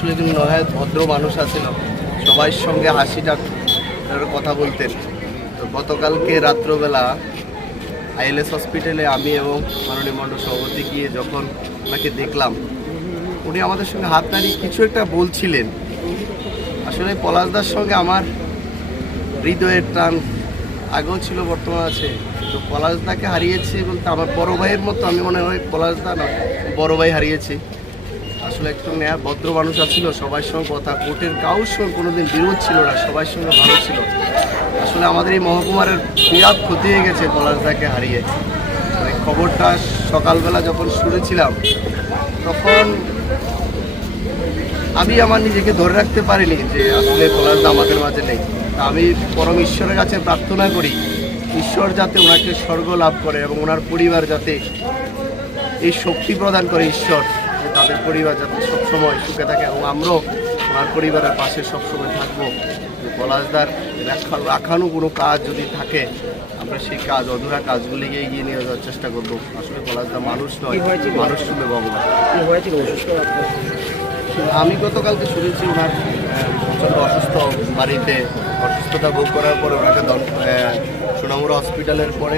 আসলে একজন নয় ভদ্র মানুষ আছেন, সবার সঙ্গে হাসিটা কথা বলতেন। তো গতকালকে রাত্রবেলা আইএলএস হসপিটালে আমি এবং মাননীয় মণ্ডল সভাপতি গিয়ে যখন ওনাকে দেখলাম, উনি আমাদের সঙ্গে হাত নাড়িয়ে কিছু একটা বলছিলেন। আসলে পলাশদার সঙ্গে আমার হৃদয়ের টান আগেও ছিল, বর্তমান আছে। তো পলাশদাকে হারিয়েছি বলতে আমার বড় ভাইয়ের মতো, আমি মনে হয় পলাশদা না বড় ভাই হারিয়েছি। আসলে একটু ভদ্র মানুষ আছিল, সবার সঙ্গে কথা, কোর্টের কাউর সঙ্গে কোনোদিন বিরোধ ছিল না, সবার সঙ্গে ভালো ছিল। আসলে আমাদের এই মহকুমার বিরাট ক্ষতি হয়ে গেছে পলাশদাকে হারিয়ে। মানে খবরটা সকালবেলা যখন শুনেছিলাম, তখন আমি আমার নিজেকে ধরে রাখতে পারিনি যে আসলে পলাশদা আমাদের মাঝে নেই। আমি পরম ঈশ্বরের কাছে প্রার্থনা করি, ঈশ্বর যাতে ওনাকে স্বর্গ লাভ করে এবং ওনার পরিবার যাতে এই শক্তি প্রদান করে, ঈশ্বর তাদের পরিবার যাতে সবসময় সুখে থাকে এবং আমরাও ওনার পরিবারের পাশে সবসময় থাকবো। পলাশদার রাখানো কোনো কাজ যদি থাকে, আমরা সেই কাজ, অধুরা কাজগুলিকে এগিয়ে নিয়ে যাওয়ার চেষ্টা করবো। আসলে পলাশদা মানুষ নয়, মানুষ শুনে ভগবান। আমি গতকালকে শুনেছি ওনার প্রচণ্ড অসুস্থ, বাড়িতে অসুস্থতা ভোগ করার পরে ওনাকে সোনামুড়া হসপিটালের পরে